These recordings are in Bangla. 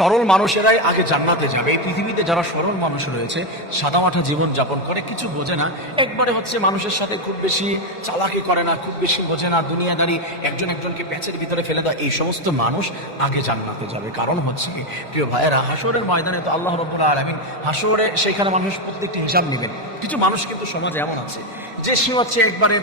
সরল মানুষেরাই আগে জান্নাতে যাবে। এই পৃথিবীতে যারা সরল মানুষ রয়েছে, সাদামাটা জীবন যাপন করে, কিছু বোঝে না, একবারে হচ্ছে মানুষের সাথে খুব বেশি চালাকি করে না, খুব বেশি বোঝে না, দুনিয়াদারি, একজন একজনকে প্যাচের ভিতরে ফেলে দেয়, এই সমস্ত মানুষ আগে জান্নাতে যাবে। কারণ হচ্ছে কি প্রিয় ভাইয়েরা, হাসরের ময়দানে তো আল্লাহ রাব্বুল আলামিন হাসরে সেখানে মানুষ প্রত্যেকটি হিসাব নেবেন। কিছু মানুষ কিন্তু সমাজে এমন আছে যে সে হচ্ছে একবারে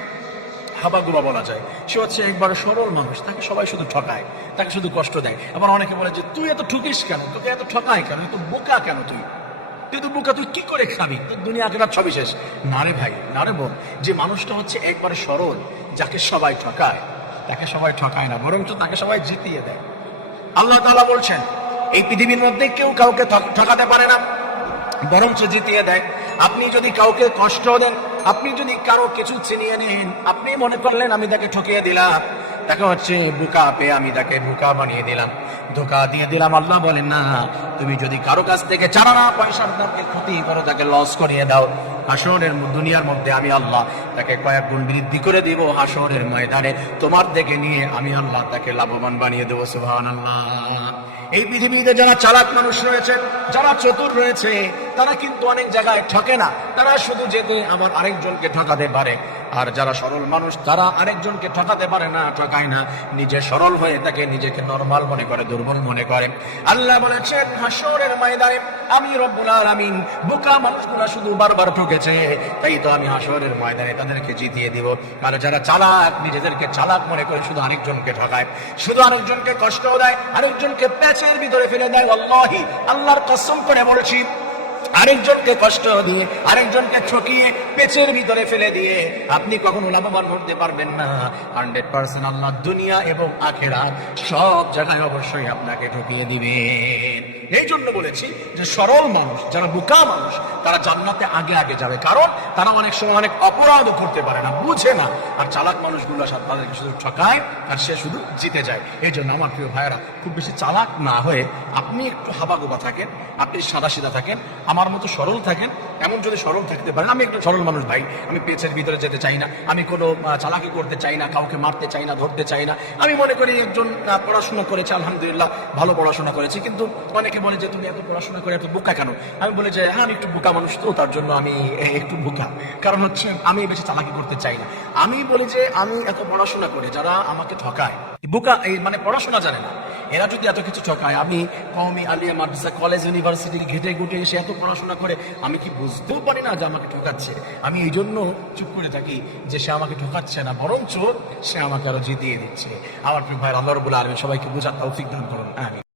হাবাগুবা বলা যায়, সে হচ্ছে একবারে সরল মানুষ, তাকে সবাই শুধু ঠকায়, তাকে শুধু কষ্ট দেয়। আবার অনেকে বলে যে তুই এত ঠকিস কেন, তোকে এত ঠকায় কেন, তুই বোকা কেন, তুই তো বোকা, তুই কি করে খাবি, তোর দুনিয়া আখেরাত সবই শেষ। না রে ভাই, না রে বোন, যে মানুষটা হচ্ছে একবারে সরল, যাকে সবাই ঠকায়, তাকে সবাই ঠকায় না, বরঞ্চ তাকে সবাই জিতিয়ে দেয়। আল্লাহ তাআলা বলছেন এই পৃথিবীর মধ্যে কেউ কাউকে ঠকাতে পারে না, বরঞ্চ জিতিয়ে দেয়। আপনি যদি কাউকে কষ্ট দেন, আপনি যদি কারো কিছু ছিনিয়ে নেন, আপনি মনে করলেন আমি তাকে ঠকিয়ে দিলাম, তাকে হচ্ছে বোকা পেয়ে আমি তাকে বোকা বানিয়ে দিলাম, ধোকা দিয়ে দিলাম। আল্লাহ বলেন না, তুমি যদি কারো কাছ থেকে চারানা পয়সার দামকে ক্ষতি করো, তাকে লস করিয়ে দাও, হাসরের দুনিয়ার মধ্যে আমি আল্লাহ তাকে কয়েক গুণ বৃদ্ধি করে দিব, হাসরের ময়দানে তোমার দিকে নিয়ে আমি আল্লাহ তাকে লাভবান বানিয়ে দেবো। সুবহানাল্লাহ। এই পৃথিবীতে যারা চালাক মানুষ রয়েছে, যারা চতুর রয়েছে, তারা কিন্তু অনেক জায়গায় ঠকে না, তারা শুধু যেতে আবার আরেকজনকে ঠকাতে পারে। আর যারা সরল মানুষ, তারা আরেকজনকে ঠকাতে পারে না, ঠকায় না, নিজে সরল হয়ে তাকে নিজেকে নরমাল মনে করে, দুর্বল মনে করে। আল্লাহ বলেছেন হাসরের ময়দানে আমি রব্বুল আলামিন বোকা মানুষগুলা শুধু বারবার ঠকেছে, তাই তো আমি হাসরের ময়দানে তাদেরকে জিতিয়ে দিব। আর যারা চালাক, নিজেদেরকে চালাক মনে করে শুধু আরেকজনকে ঠকায়, শুধু আরেকজনকে কষ্ট দেয়, আরেকজনকে প্যাচের ভিতরে ফেলে দেয়, আল্লাহি, আল্লাহর কসম করে বলছি, আরেকজনকে কষ্ট দিয়ে, আরেকজনকে ঠকিয়ে, পেচের ভিতরে ফেলে দিয়ে আপনি কখনো লাভবান হতে পারবেন না। 100% আল্লাহ দুনিয়া এবং আখিরাত সব জায়গায় অবশ্যই আপনাকে ঠকিয়ে দিবেন। এই জন্য বলেছি যে সরল মানুষ, যারা বোকা মানুষ, তারা জান্নাতে আগে আগে যাবে, কারণ তারা অনেক সময় অনেক অপরাধও করতে পারে না, বুঝে না। আর চালাক মানুষগুলো তাদেরকে শুধু ঠকায় আর সে শুধু জিতে যায়। এই জন্য আমার প্রিয় ভাইয়েরা, খুব বেশি চালাক না হয়ে আপনি একটু হাবাগোবা থাকেন, আপনি সাদা সিধা থাকেন, আমার মতো সরল থাকেন। এমন যদি সরল থাকতে পারেন, আমি একটু সরল মানুষ ভাই, আমি পেছের ভিতরে যেতে চাই না, আমি কোনো চালাকি করতে চাই না, কাউকে মারতে চাই না, ধরতে চাই না। আমি মনে করি একজন পড়াশোনা করেছে, আলহামদুলিল্লাহ ভালো পড়াশোনা করেছে, কিন্তু অনেকে বলে যে তুমি এত পড়াশোনা করে এত বোকা কেন। আমি বলি যে হ্যাঁ, আমি একটু বোকা মানুষ, তো তার জন্য আমি একটু বোকা, কারণ হচ্ছে আমি বেশি চালাকি করতে চাই না। আমি বলি যে আমি এত পড়াশোনা করে যারা আমাকে ঠকায়, বোকা এই মানে পড়াশোনা জানে না, এরা যদি এত কিছু ঠকায়, আমি কওমি আলিয়া মাদ্রাসা কলেজ ইউনিভার্সিটি ঘেটে ঘুটে এসে এত পড়াশোনা করে আমি কি বুঝতেও পারি না যে আমাকে ঠকাচ্ছে? আমি এই জন্য চুপ করে থাকি যে সে আমাকে ঠকাচ্ছে না, বরঞ্চ সে আমাকে আরো জিতিয়ে দিচ্ছে। আমার প্রিয় ভাই, আল্লাহ রাব্বুল আলামিন সবাইকে বোঝার তৌফিক দান করুন। আমিন।